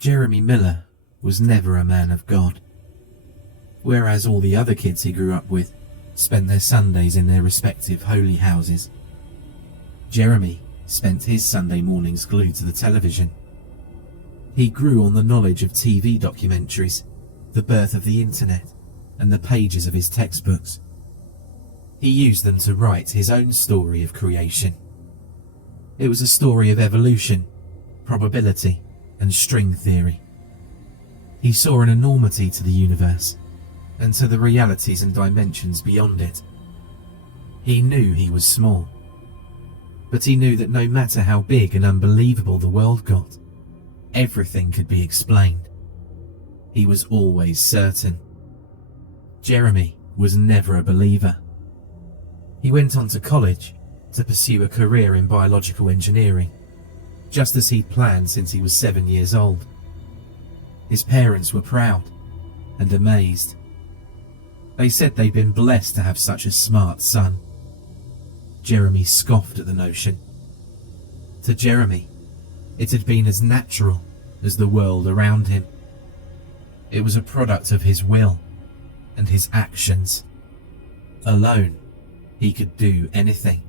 Jeremy Miller was never a man of God. Whereas all the other kids he grew up with spent their Sundays in their respective holy houses, Jeremy spent his Sunday mornings glued to the television. He grew on the knowledge of TV documentaries, the birth of the internet, and the pages of his textbooks. He used them to write his own story of creation. It was a story of evolution, probability, and string theory. He saw an enormity to the universe, and to the realities and dimensions beyond it. He knew he was small, but he knew that no matter how big and unbelievable the world got, everything could be explained. He was always certain. Jeremy was never a believer. He went on to college to pursue a career in biological engineering, just as he'd planned since he was 7 years old. His parents were proud and amazed. They said they'd been blessed to have such a smart son. Jeremy scoffed at the notion. To Jeremy, it had been as natural as the world around him. It was a product of his will and his actions. Alone, he could do anything.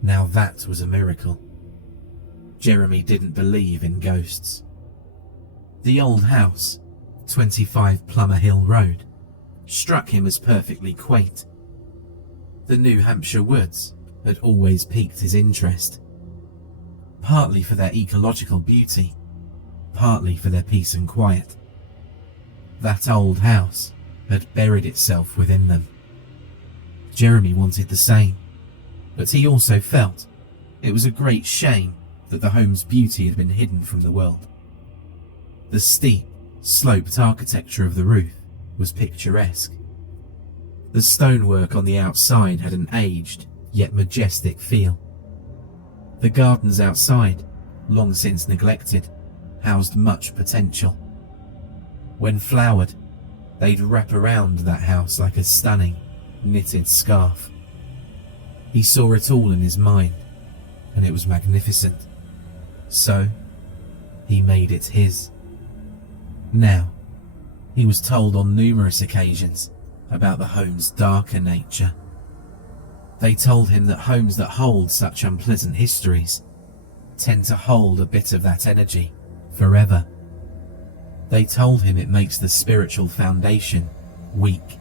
Now that was a miracle. Jeremy didn't believe in ghosts. The old house, 25 Plummer Hill Road, struck him as perfectly quaint. The New Hampshire woods had always piqued his interest, partly for their ecological beauty, partly for their peace and quiet. That old house had buried itself within them. Jeremy wanted the same, but he also felt it was a great shame that the home's beauty had been hidden from the world. The steep, sloped architecture of the roof was picturesque. The stonework on the outside had an aged, yet majestic feel. The gardens outside, long since neglected, housed much potential. When flowered, they'd wrap around that house like a stunning, knitted scarf. He saw it all in his mind, and it was magnificent. So, he made it his. Now, he was told on numerous occasions about the home's darker nature. They told him that homes that hold such unpleasant histories tend to hold a bit of that energy forever. They told him it makes the spiritual foundation weak.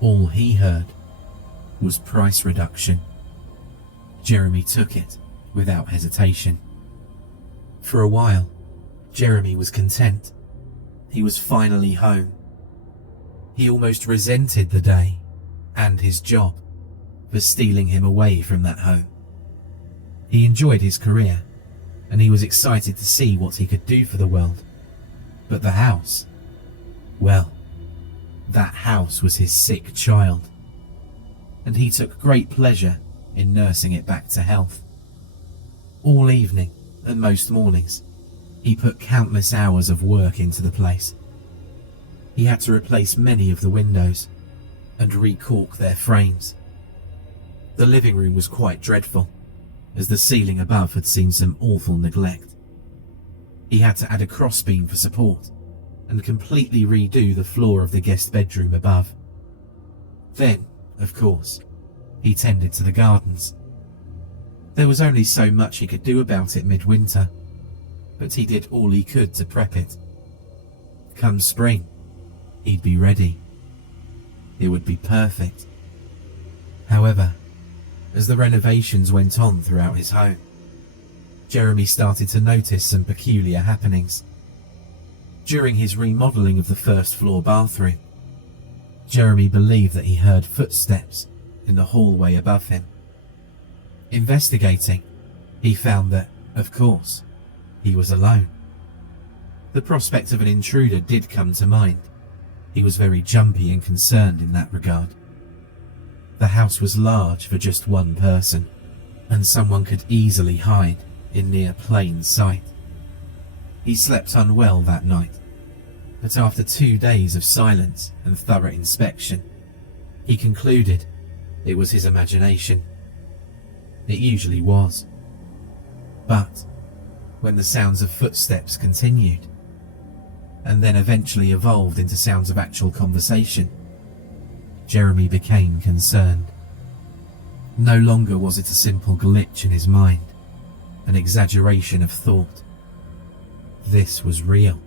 All he heard was price reduction. Jeremy took it without hesitation. For a while, Jeremy was content. He was finally home. He almost resented the day and his job for stealing him away from that home. He enjoyed his career, and he was excited to see what he could do for the world. But the house, well, that house was his sick child, and he took great pleasure in nursing it back to health. All evening and most mornings, he put countless hours of work into the place. He had to replace many of the windows and recork their frames. The living room was quite dreadful, as the ceiling above had seen some awful neglect. He had to add a crossbeam for support and completely redo the floor of the guest bedroom above. Then, of course, he tended to the gardens. There was only so much he could do about it midwinter, but he did all he could to prep it. Come spring, he'd be ready. It would be perfect. However, as the renovations went on throughout his home, Jeremy started to notice some peculiar happenings. During his remodeling of the first floor bathroom, Jeremy believed that he heard footsteps in the hallway above him. Investigating, he found that, of course, he was alone. The prospect of an intruder did come to mind. He was very jumpy and concerned in that regard. The house was large for just one person, and someone could easily hide in near plain sight. He slept unwell that night, but after 2 days of silence and thorough inspection, he concluded it was his imagination. It usually was. But when the sounds of footsteps continued, and then eventually evolved into sounds of actual conversation, Jeremy became concerned. No longer was it a simple glitch in his mind, an exaggeration of thought. This was real.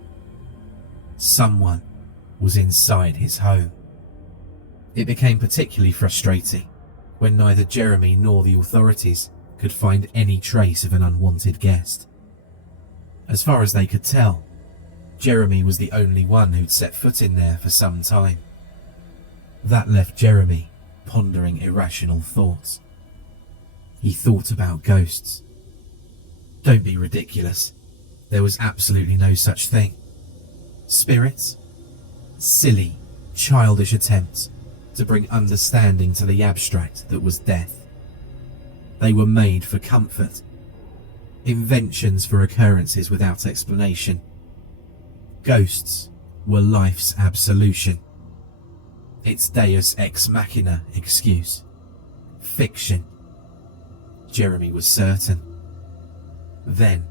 Someone was inside his home. It became particularly frustrating when neither Jeremy nor the authorities could find any trace of an unwanted guest. As far as they could tell, Jeremy was the only one who'd set foot in there for some time. That left Jeremy pondering irrational thoughts. He thought about ghosts. Don't be ridiculous. There was absolutely no such thing. Spirits? Silly, childish attempts to bring understanding to the abstract that was death. They were made for comfort. Inventions for occurrences without explanation. Ghosts were life's absolution. Its deus ex machina excuse. Fiction. Jeremy was certain. Then,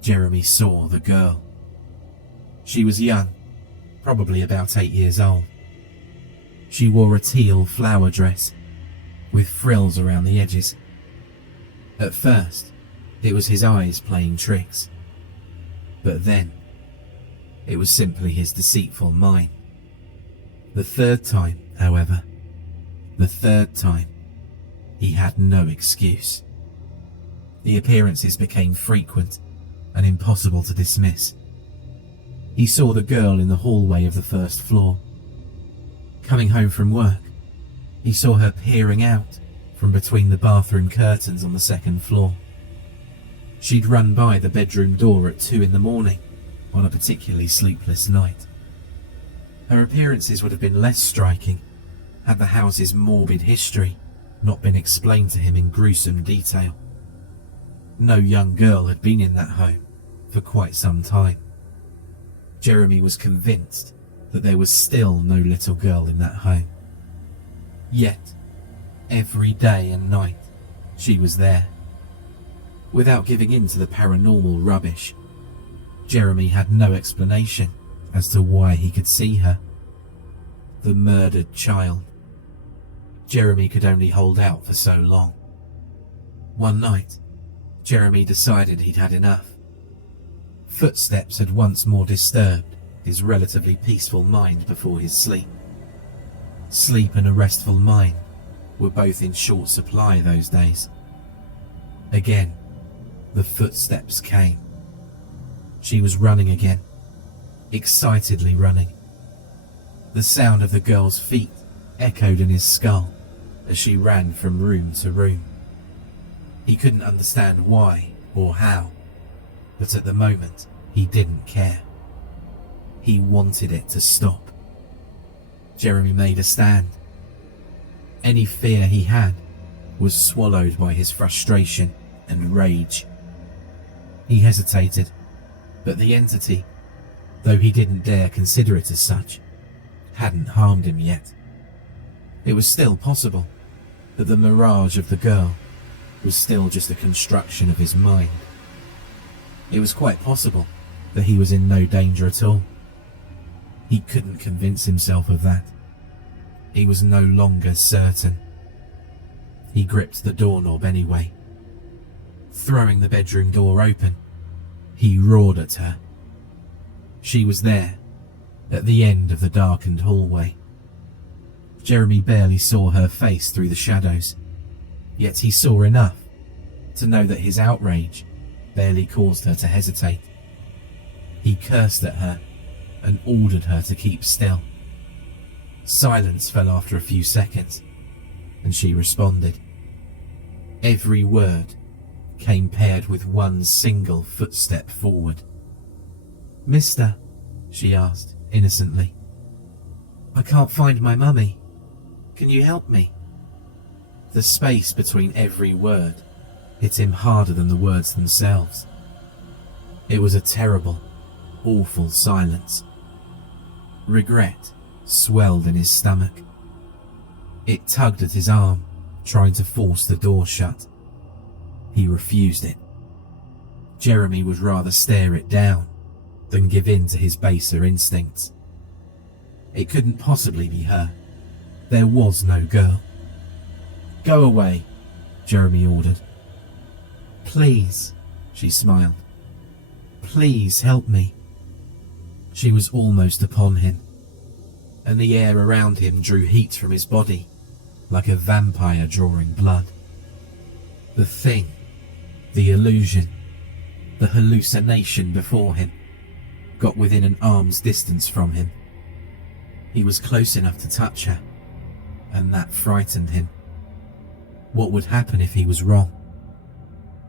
Jeremy saw the girl. She was young, probably about 8 years old. She wore a teal flower dress, with frills around the edges. At first, it was his eyes playing tricks. But then, it was simply his deceitful mind. The third time, however, he had no excuse. The appearances became frequent and impossible to dismiss. He saw the girl in the hallway of the first floor. Coming home from work, he saw her peering out from between the bathroom curtains on the second floor. She'd run by the bedroom door at 2 in the morning on a particularly sleepless night. Her appearances would have been less striking had the house's morbid history not been explained to him in gruesome detail. No young girl had been in that home for quite some time. Jeremy was convinced that there was still no little girl in that home. Yet, every day and night, she was there. Without giving in to the paranormal rubbish, Jeremy had no explanation as to why he could see her. The murdered child. Jeremy could only hold out for so long. One night, Jeremy decided he'd had enough. Footsteps had once more disturbed his relatively peaceful mind before his sleep. Sleep and a restful mind were both in short supply those days. Again, the footsteps came. She was running again, excitedly running. The sound of the girl's feet echoed in his skull as she ran from room to room. He couldn't understand why or how, but at the moment he didn't care. He wanted it to stop. Jeremy made a stand. Any fear he had was swallowed by his frustration and rage. He hesitated, but the entity, though he didn't dare consider it as such, hadn't harmed him yet. It was still possible that the mirage of the girl was still just a construction of his mind. It was quite possible that he was in no danger at all. He couldn't convince himself of that. He was no longer certain. He gripped the doorknob anyway. Throwing the bedroom door open, he roared at her. She was there, at the end of the darkened hallway. Jeremy barely saw her face through the shadows, yet he saw enough to know that his outrage barely caused her to hesitate. He cursed at her and ordered her to keep still. Silence fell after a few seconds, and she responded. Every word came paired with one single footstep forward. "Mister," she asked innocently, "I can't find my mummy. Can you help me?" The space between every word hit him harder than the words themselves. It was a terrible, awful silence. Regret swelled in his stomach. It tugged at his arm, trying to force the door shut. He refused it. Jeremy would rather stare it down than give in to his baser instincts. It couldn't possibly be her. There was no girl. "Go away," Jeremy ordered. "Please," she smiled. "Please help me." She was almost upon him, and the air around him drew heat from his body, like a vampire drawing blood. The thing, the illusion, the hallucination before him, got within an arm's distance from him. He was close enough to touch her, and that frightened him. What would happen if he was wrong?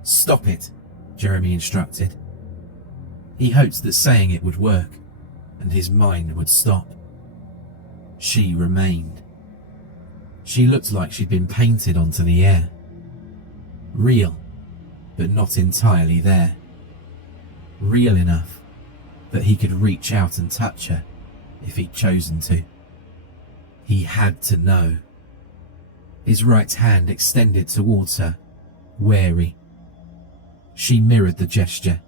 "Stop it," Jeremy instructed. He hoped that saying it would work, and his mind would stop. She remained. She looked like she'd been painted onto the air. Real, but not entirely there. Real enough that he could reach out and touch her if he'd chosen to. He had to know. His right hand extended towards her, wary. She mirrored the gesture,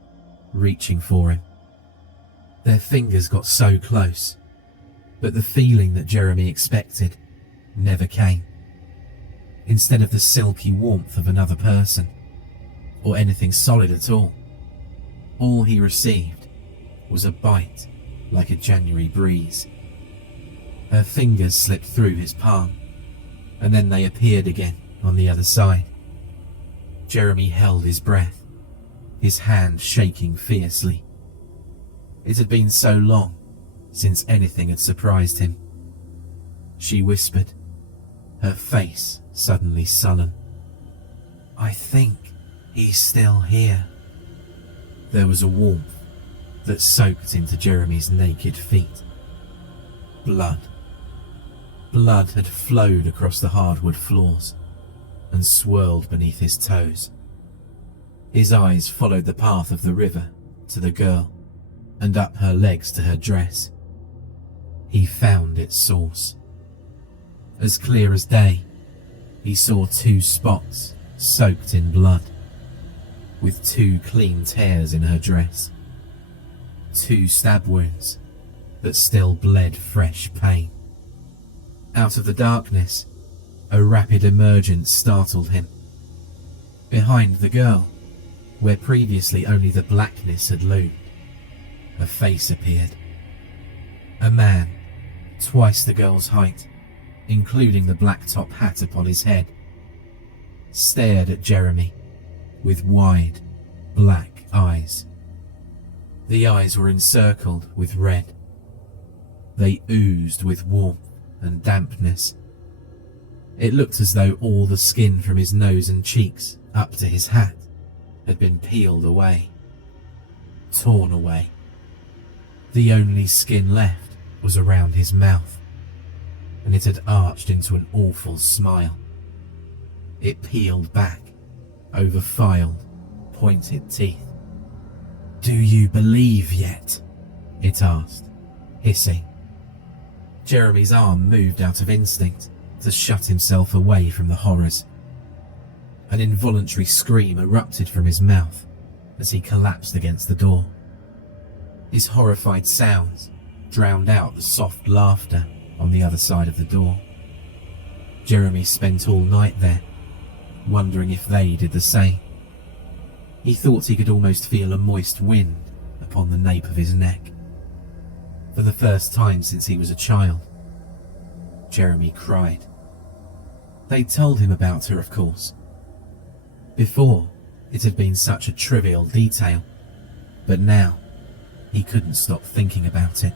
reaching for him. Their fingers got so close, but the feeling that Jeremy expected never came. Instead of the silky warmth of another person, or anything solid at all he received was a bite like a January breeze. Her fingers slipped through his palm, and then they appeared again on the other side. Jeremy held his breath, his hand shaking fiercely. It had been so long since anything had surprised him. She whispered, her face suddenly sullen. "I think he's still here." There was a warmth that soaked into Jeremy's naked feet. Blood. Blood had flowed across the hardwood floors and swirled beneath his toes. His eyes followed the path of the river to the girl and up her legs to her dress. He found its source. As clear as day, he saw 2 spots soaked in blood, with 2 clean tears in her dress. 2 stab wounds that still bled fresh pain. Out of the darkness, a rapid emergence startled him. Behind the girl, where previously only the blackness had loomed, a face appeared. A man, twice the girl's height, including the black top hat upon his head, stared at Jeremy with wide, black eyes. The eyes were encircled with red. They oozed with warmth and dampness. It looked as though all the skin from his nose and cheeks up to his hat had been peeled away, torn away. The only skin left was around his mouth, and it had arched into an awful smile. It peeled back over filed, pointed teeth. "Do you believe yet?" it asked, hissing. Jeremy's arm moved out of instinct to shut himself away from the horrors. An involuntary scream erupted from his mouth as he collapsed against the door. His horrified sounds drowned out the soft laughter on the other side of the door. Jeremy spent all night there, wondering if they did the same. He thought he could almost feel a moist wind upon the nape of his neck. For the first time since he was a child, Jeremy cried. They'd told him about her, of course. Before, it had been such a trivial detail, but now he couldn't stop thinking about it.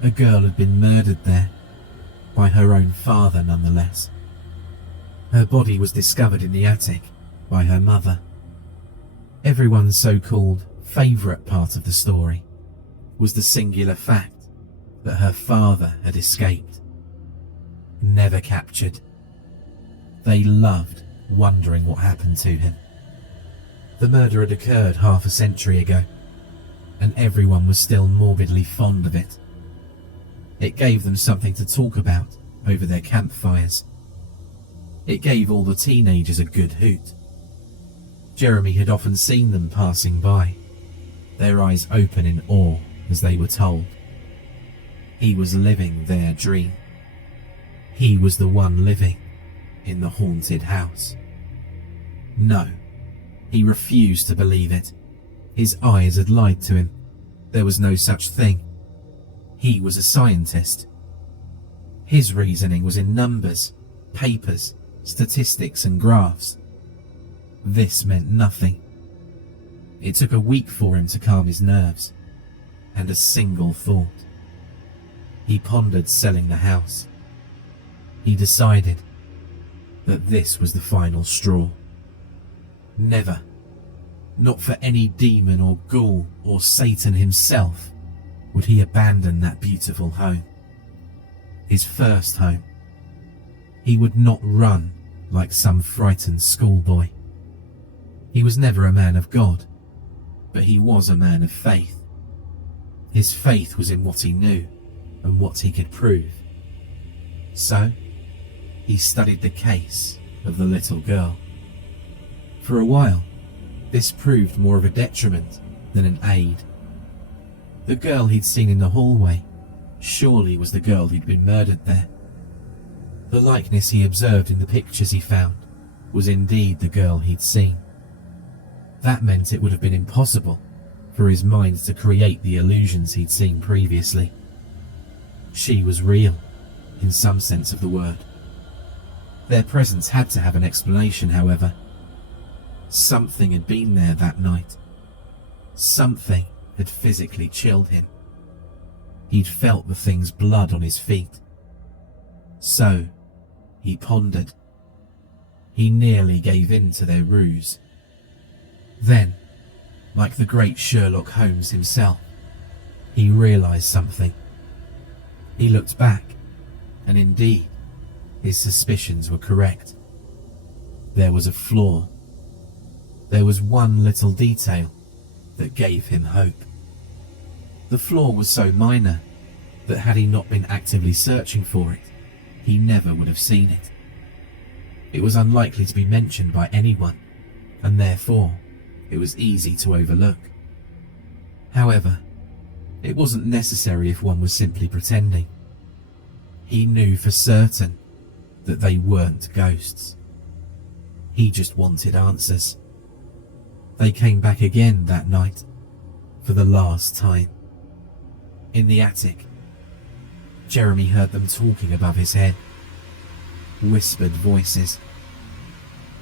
A girl had been murdered there, by her own father nonetheless. Her body was discovered in the attic by her mother. Everyone's so-called favourite part of the story was the singular fact that her father had escaped. Never captured. They loved wondering what happened to him. The murder had occurred half a century ago, and everyone was still morbidly fond of it. It gave them something to talk about over their campfires. It gave all the teenagers a good hoot. Jeremy had often seen them passing by, their eyes open in awe as they were told. He was living their dream. He was the one living in the haunted house. No, he refused to believe it. His eyes had lied to him. There was no such thing. He was a scientist. His reasoning was in numbers, papers, statistics and graphs. This meant nothing. It took a week for him to calm his nerves, and a single thought. He pondered selling the house. He decided that this was the final straw. Never, not for any demon or ghoul or Satan himself, would he abandon that beautiful home. His first home. He would not run like some frightened schoolboy. He was never a man of God, but he was a man of faith. His faith was in what he knew and what he could prove. So, he studied the case of the little girl. For a while, this proved more of a detriment than an aid. The girl he'd seen in the hallway surely was the girl who'd been murdered there. The likeness he observed in the pictures he found was indeed the girl he'd seen. That meant it would have been impossible for his mind to create the illusions he'd seen previously. She was real, in some sense of the word. Their presence had to have an explanation, however. Something had been there that night. Something had physically chilled him. He'd felt the thing's blood on his feet. So, he pondered. He nearly gave in to their ruse. Then, like the great Sherlock Holmes himself, he realized something. He looked back, and indeed, his suspicions were correct. There was a flaw. There was one little detail that gave him hope. The flaw was so minor that had he not been actively searching for it, he never would have seen it. It was unlikely to be mentioned by anyone, and therefore it was easy to overlook. However, it wasn't necessary if one was simply pretending. He knew for certain that they weren't ghosts. He just wanted answers. They came back again that night, for the last time. In the attic, Jeremy heard them talking above his head. Whispered voices.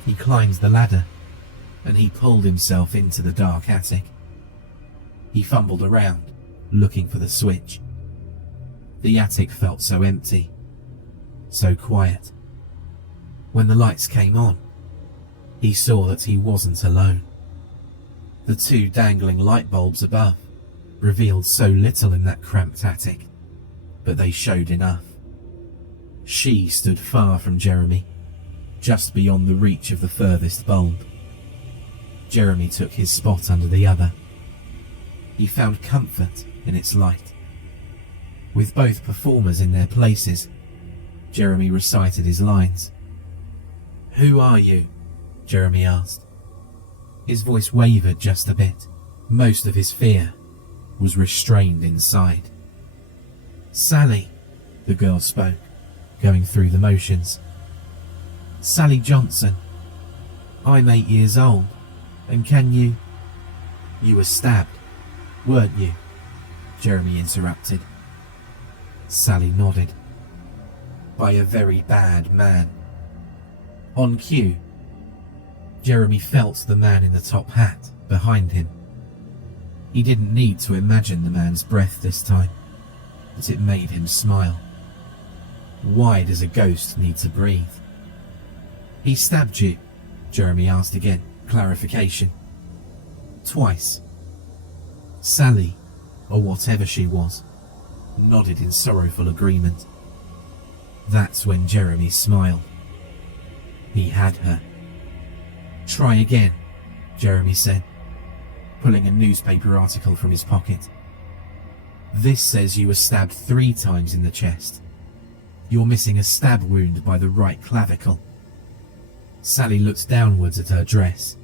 He climbed the ladder, and he pulled himself into the dark attic. He fumbled around, looking for the switch. The attic felt so empty, so quiet. When the lights came on, he saw that he wasn't alone. The two dangling light bulbs above revealed so little in that cramped attic, but they showed enough. She stood far from Jeremy, just beyond the reach of the furthest bulb. Jeremy took his spot under the other. He found comfort in its light. With both performers in their places, Jeremy recited his lines. "Who are you?" Jeremy asked. His voice wavered just a bit. Most of his fear was restrained inside. "Sally," the girl spoke, going through the motions. "Sally Johnson. I'm 8 years old, and can you—" "You were stabbed, weren't you?" Jeremy interrupted. Sally nodded. "By a very bad man." On cue, Jeremy felt the man in the top hat behind him. He didn't need to imagine the man's breath this time, but it made him smile. Why does a ghost need to breathe? "He stabbed you?" Jeremy asked again, clarification. "Twice." Sally, or whatever she was, nodded in sorrowful agreement. That's when Jeremy smiled. He had her. "Try again," Jeremy said, pulling a newspaper article from his pocket. "This says you were stabbed 3 times in the chest. You're missing a stab wound by the right clavicle." Sally looked downwards at her dress.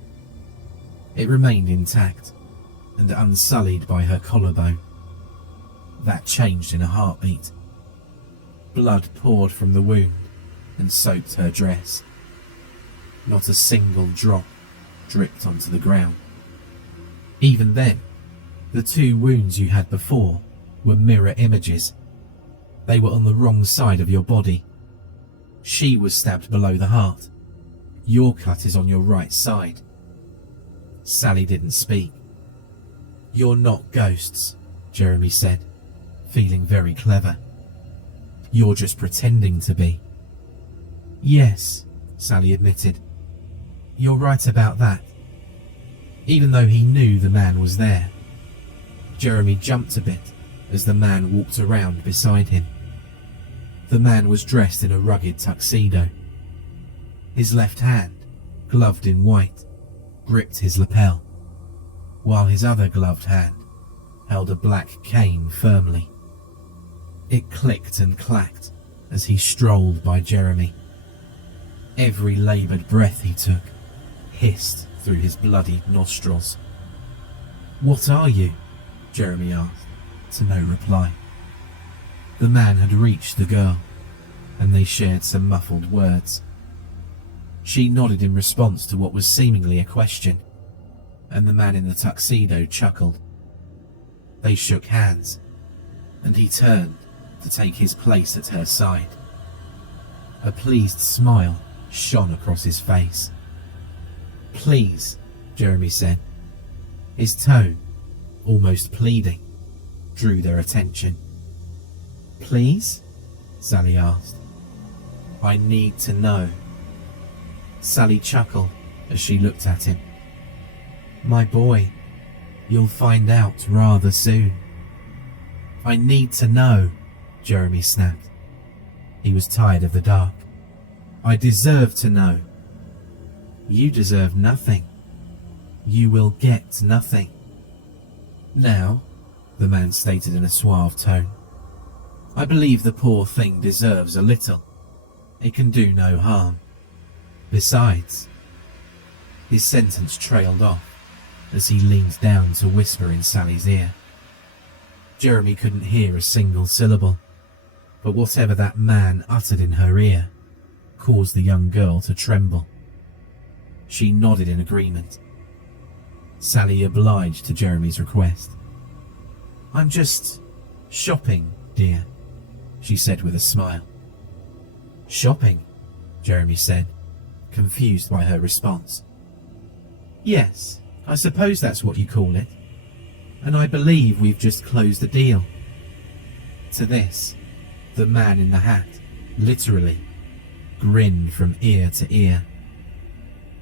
It remained intact and unsullied by her collarbone. That changed in a heartbeat. Blood poured from the wound and soaked her dress. Not a single drop dripped onto the ground. Even then, the 2 wounds you had before were mirror images. They were on the wrong side of your body. She was stabbed below the heart. Your cut is on your right side. Sally didn't speak. You're not ghosts, Jeremy said, feeling very clever. You're just pretending to be. Yes, Sally admitted. You're right about that. Even though he knew the man was there. Jeremy jumped a bit as the man walked around beside him. The man was dressed in a rugged tuxedo. His left hand, gloved in white, gripped his lapel, while his other gloved hand held a black cane firmly. It clicked and clacked as he strolled by Jeremy. Every laboured breath he took hissed through his bloodied nostrils. What are you? Jeremy asked, to no reply. The man had reached the girl, and they shared some muffled words. She nodded in response to what was seemingly a question, and the man in the tuxedo chuckled. They shook hands, and he turned to take his place at her side. A pleased smile shone across his face. Please, Jeremy said. His tone, almost pleading, drew their attention. Please? Sally asked. I need to know. Sally chuckled as she looked at him. My boy, you'll find out rather soon. I need to know, Jeremy snapped. He was tired of the dark. I deserve to know. You deserve nothing. You will get nothing. Now, the man stated in a suave tone, I believe the poor thing deserves a little. It can do no harm. Besides, his sentence trailed off as he leaned down to whisper in Sally's ear. Jeremy couldn't hear a single syllable, but whatever that man uttered in her ear caused the young girl to tremble. She nodded in agreement. Sally obliged to Jeremy's request. I'm just shopping, dear, she said with a smile. Shopping? Jeremy said, confused by her response. Yes, I suppose that's what you call it. And I believe we've just closed a deal. To this, the man in the hat, literally, grinned from ear to ear,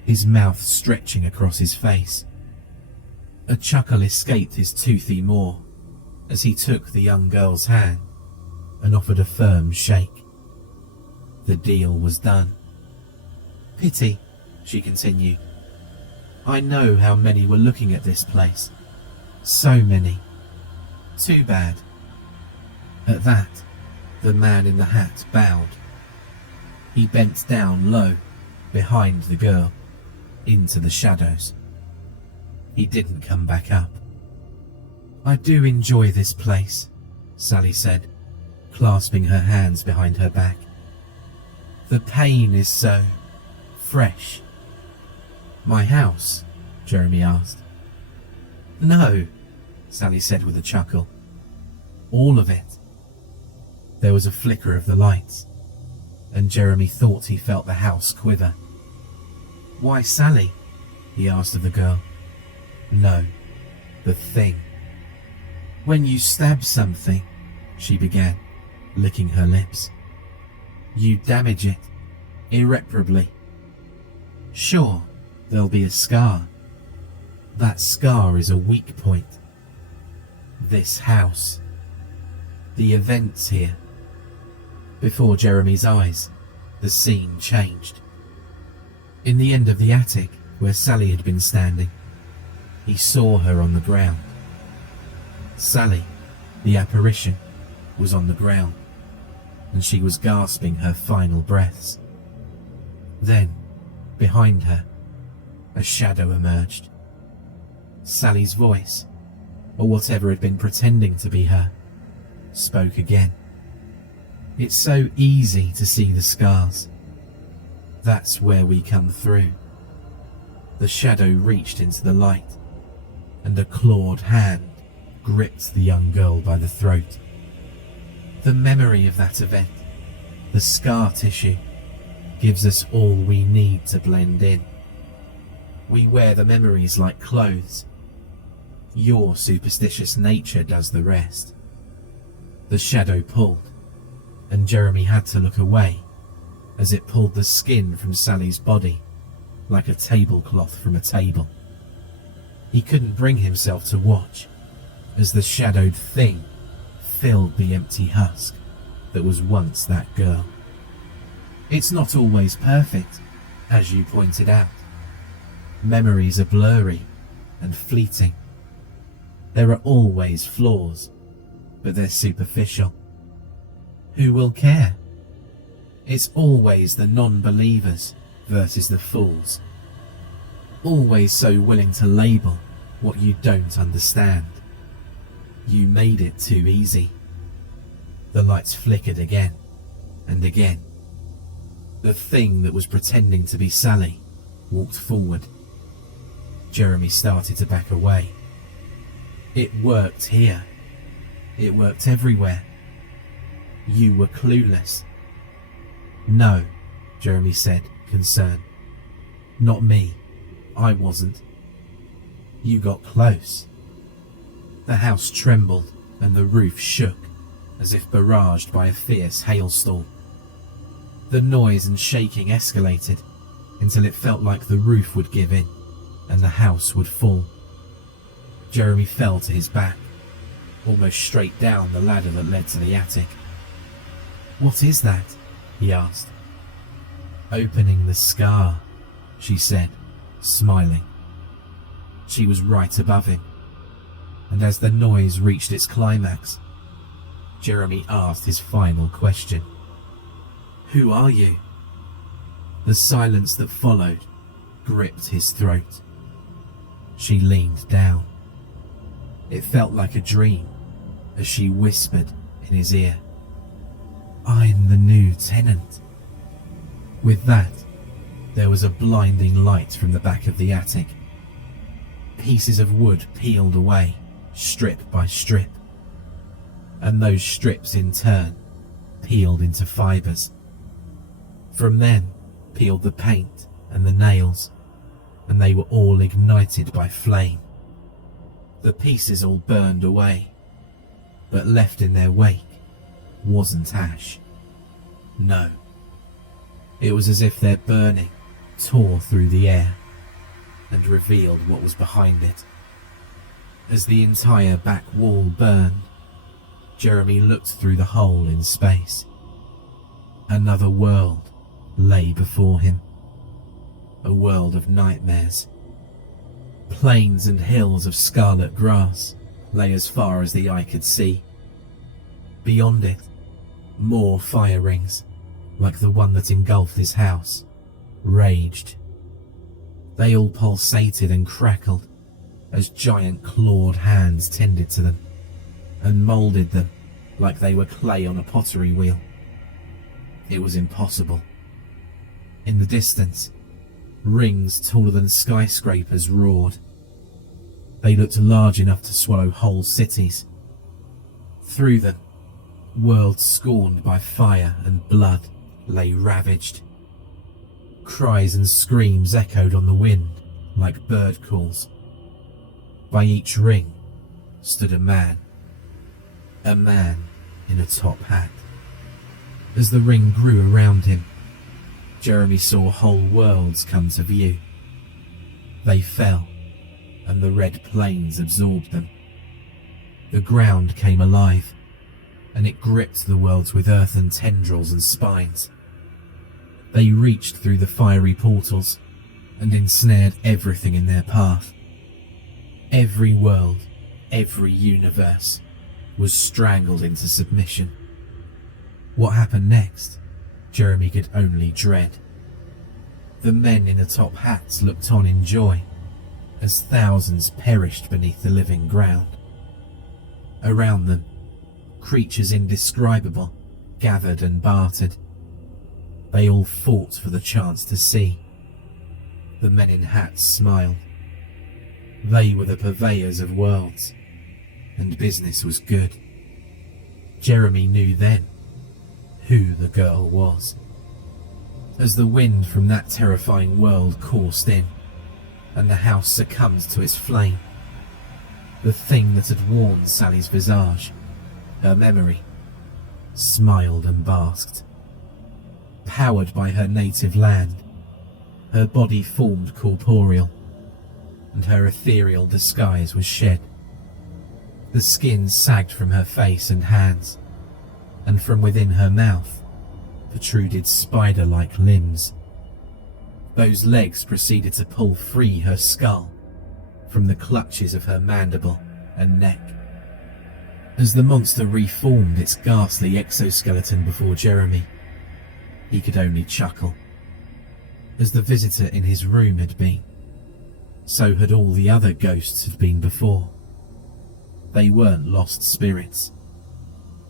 his mouth stretching across his face. A chuckle escaped his toothy maw as he took the young girl's hand and offered a firm shake. The deal was done. Pity, she continued. I know how many were looking at this place. So many. Too bad. At that, the man in the hat bowed. He bent down low, behind the girl, into the shadows. He didn't come back up. I do enjoy this place, Sally said, clasping her hands behind her back. The pain is so fresh. My house? Jeremy asked. No, Sally said with a chuckle. All of it. There was a flicker of the lights, and Jeremy thought he felt the house quiver. Why, Sally? He asked of the girl. No, the thing. When you stab something, she began, licking her lips, you damage it, irreparably. Sure, there'll be a scar. That scar is a weak point. This house. The events here. Before Jeremy's eyes, the scene changed. In the end of the attic, where Sally had been standing, he saw her on the ground. Sally, the apparition, was on the ground, and she was gasping her final breaths. Then, behind her, a shadow emerged. Sally's voice, or whatever had been pretending to be her, spoke again. It's so easy to see the scars. That's where we come through. The shadow reached into the light, and a clawed hand gripped the young girl by the throat. The memory of that event, the scar tissue, gives us all we need to blend in. We wear the memories like clothes. Your superstitious nature does the rest. The shadow pulled, and Jeremy had to look away as it pulled the skin from Sally's body like a tablecloth from a table. He couldn't bring himself to watch as the shadowed thing filled the empty husk that was once that girl. It's not always perfect, as you pointed out. Memories are blurry and fleeting. There are always flaws, but they're superficial. Who will care? It's always the non-believers versus the fools. Always so willing to label what you don't understand. You made it too easy. The lights flickered again and again. The thing that was pretending to be Sally walked forward. Jeremy started to back away. It worked here. It worked everywhere. You were clueless. No, Jeremy said, concerned. Not me. I wasn't. You got close. The house trembled and the roof shook as if barraged by a fierce hailstorm. The noise and shaking escalated until it felt like the roof would give in and the house would fall. Jeremy fell to his back, almost straight down the ladder that led to the attic. What is that? He asked. Opening the scar, she said, smiling. She was right above him, and as the noise reached its climax, Jeremy asked his final question. Who are you? The silence that followed gripped his throat. She leaned down. It felt like a dream as she whispered in his ear, I'm the new tenant. With that, there was a blinding light from the back of the attic. Pieces of wood peeled away, strip by strip, and those strips in turn peeled into fibres. From them peeled the paint and the nails, and they were all ignited by flame. The pieces all burned away, but left in their wake wasn't ash. No. It was as if their burning tore through the air and revealed what was behind it. As the entire back wall burned, Jeremy looked through the hole in space. Another world lay before him. A world of nightmares. Plains and hills of scarlet grass lay as far as the eye could see. Beyond it, more fire rings, like the one that engulfed his house, raged. They all pulsated and crackled as giant clawed hands tended to them and moulded them like they were clay on a pottery wheel. It was impossible. In the distance, rings taller than skyscrapers roared. They looked large enough to swallow whole cities. Through them, worlds scorned by fire and blood lay ravaged. Cries and screams echoed on the wind like bird calls. By each ring stood a man in a top hat. As the ring grew around him, Jeremy saw whole worlds come to view. They fell, and the red plains absorbed them. The ground came alive, and it gripped the worlds with earthen tendrils and spines. They reached through the fiery portals and ensnared everything in their path. Every world, every universe, was strangled into submission. What happened next, Jeremy could only dread. The men in the top hats looked on in joy as thousands perished beneath the living ground. Around them, creatures indescribable gathered and bartered. They all fought for the chance to see. The men in hats smiled. They were the purveyors of worlds, and business was good. Jeremy knew then who the girl was. As the wind from that terrifying world coursed in, and the house succumbed to its flame, the thing that had worn Sally's visage, her memory, smiled and basked. Powered by her native land, her body formed corporeal, and her ethereal disguise was shed. The skin sagged from her face and hands, and from within her mouth protruded spider-like limbs. Those legs proceeded to pull free her skull from the clutches of her mandible and neck. As the monster reformed its ghastly exoskeleton before Jeremy, he could only chuckle. As the visitor in his room had been, so had all the other ghosts had been before. They weren't lost spirits.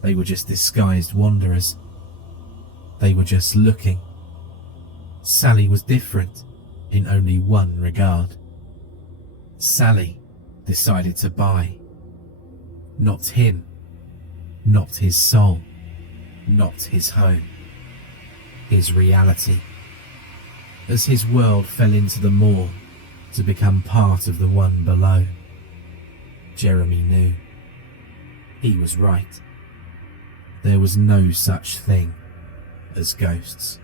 They were just disguised wanderers. They were just looking. Sally was different in only one regard. Sally decided to buy. Not him. Not his soul. Not his home. His reality. As his world fell into the maw to become part of the one below, Jeremy knew. He was right. There was no such thing as ghosts.